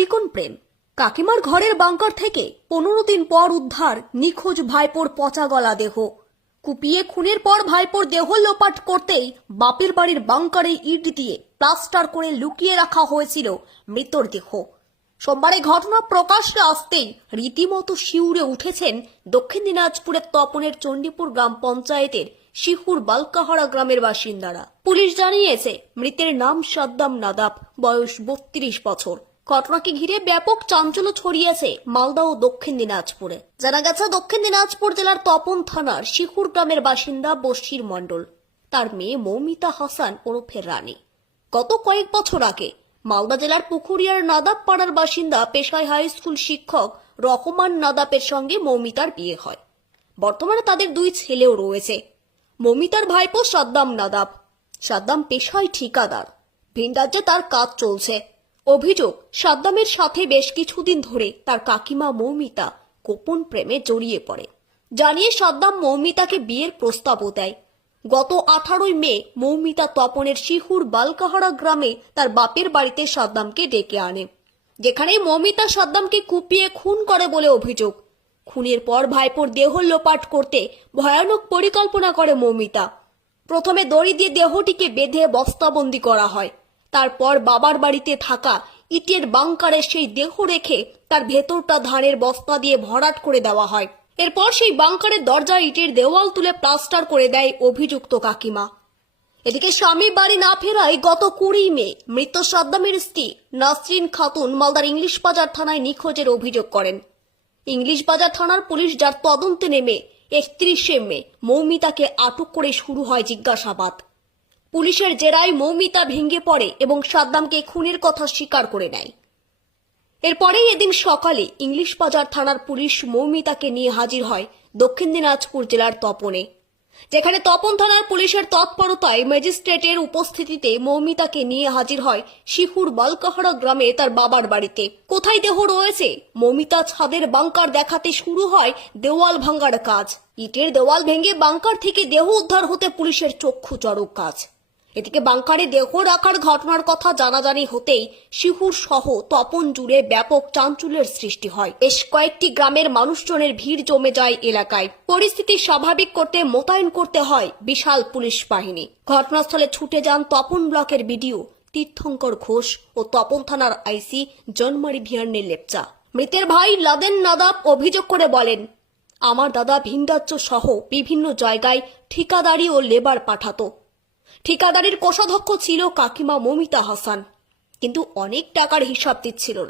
ত্রিকোণ প্রেম। কাকিমার ঘরের বাংকার থেকে 15 দিন পর উদ্ধার নিখোঁজ ভাইপোর পচা গলা দেহ। কুপিয়ে খুনের পর ভাইপোর দেহ লোপাট করতেই বাপের বাড়ির বাংকারে ইট দিয়ে প্লাস্টার করে লুকিয়ে রাখা হয়েছিল মৃতর দেহ। সোমবারে ঘটনা প্রকাশ্যে আসতেই রীতিমতো শিউরে উঠেছেন দক্ষিণ দিনাজপুরের তপনের চণ্ডীপুর গ্রাম পঞ্চায়েতের শিহুর বালকাহারা গ্রামের বাসিন্দারা। পুলিশ জানিয়েছে মৃতের নাম সাদ্দাম নাদাব, বয়স 32 বছর। ঘটনাকে ঘিরে ব্যাপক চাঞ্চল্য ছড়িয়েছে মালদা ও দক্ষিণ দিনাজপুরে। জানা গেছে দক্ষিণ দিনাজপুর জেলার তপন থানার শিহুর গ্রামের বাসিন্দা বশির মণ্ডল, তার মেয়ে মৌমিতা হাসান ওরফে রানী। গত কয়েক বছর আগে মালদা জেলার পুকুরিয়ার নাদাব পাড়ার বাসিন্দা পেশায় হাই স্কুল শিক্ষক রহমান নাদাবের সঙ্গে মৌমিতার বিয়ে হয়। বর্তমানে তাদের 2 ছেলেও রয়েছে। মৌমিতার ভাইপো সাদ্দাম নাদাব। সাদ্দাম পেশায় ঠিকাদার, ভিন রাজ্যে তার কাজ চলছে। অভিযোগ, সাদ্দামের সাথে বেশ কিছুদিন ধরে তার কাকিমা মৌমিতা গোপন প্রেমে জড়িয়ে পড়ে। জানিয়ে সাদ্দাম মৌমিতাকে বিয়ের প্রস্তাবও দেয়। গত 18 মে মৌমিতা তপনের শিহুর বালকাহারা গ্রামে তার বাপের বাড়িতে সাদ্দামকে ডেকে আনে, যেখানে মৌমিতা সাদ্দামকে কুপিয়ে খুন করে বলে অভিযোগ। খুনের পর ভাইপোর দেহ লোপাট করতে ভয়ানক পরিকল্পনা করে মৌমিতা। প্রথমে দড়ি দিয়ে দেহটিকে বেঁধে বস্তাবন্দি করা হয়। তারপর বাবার বাড়িতে থাকা ইটের বাংকারে সেই দেহ রেখে তার ভেতরটা ধানের বস্তা দিয়ে ভরাট করে দেওয়া হয়। এরপর সেই বাংকারের দরজা ইটের দেওয়াল তুলে প্লাস্টার করে দেয় অভিযুক্ত কাকিমা। এদিকে স্বামী বাড়ি না ফেরায় গত 20 মে মৃত সাদ্দামের স্ত্রী নাসরিন খাতুন মালদার ইংলিশ বাজার থানায় নিখোঁজের অভিযোগ করেন। ইংলিশ বাজার থানার পুলিশ যার তদন্তে নেমে 31 মে মৌমিতাকে আটক করে শুরু হয় জিজ্ঞাসাবাদ। পুলিশের জেরায় মৌমিতা ভেঙে পড়ে এবং সাদ্দামকে খুনের কথা স্বীকার করে নেয়। এরপরেই এদিন সকালে ইংলিশ বাজার থানার পুলিশ মৌমিতাকে নিয়ে হাজির হয় দক্ষিণ দিনাজপুর জেলার তপনে, যেখানে তপন থানার পুলিশের তৎপরতায় ম্যাজিস্ট্রেটের উপস্থিতিতে মৌমিতাকে নিয়ে হাজির হয় শিহুর বালকাহারা গ্রামে তার বাবার বাড়িতে। কোথায় দেহ রয়েছে? মৌমিতা ছাদের বাংকার দেখাতে শুরু হয় দেওয়াল ভাঙার কাজ। ইটের দেওয়াল ভেঙে বাংকার থেকে দেহ উদ্ধার হতে পুলিশের চক্ষু চড়ক কাজ। এদিকে বাংকারে দেহ রাখার ঘটনার কথা জানাজানি হতেই শিহুর সহ তপন জুড়ে ব্যাপক চাঞ্চল্যের সৃষ্টি হয়। বেশ কয়েকটি গ্রামের মানুষজনের ভিড় জমে যায় এলাকায়। পরিস্থিতি স্বাভাবিক করতে মোতায়েন করতে হয় বিশাল পুলিশ বাহিনী। ঘটনাস্থলে ছুটে যান তপন ব্লকের বিডিও তীর্থঙ্কর ঘোষ ও তপন থানার আইসি জন্মারি ভিয়ার্নে লেপচা। মৃতের ভাই লাদেন নাদাব অভিযোগ করে বলেন, আমার দাদা ভিন রাজ্য সহ বিভিন্ন জায়গায় ঠিকাদারি ও লেবার পাঠাতো। ঠিকাদারির কোষাধ্যক্ষ ছিল কাকিমা মৌমিতা হাসান, কিন্তু অনেক টাকার হিসাব দিচ্ছিল না।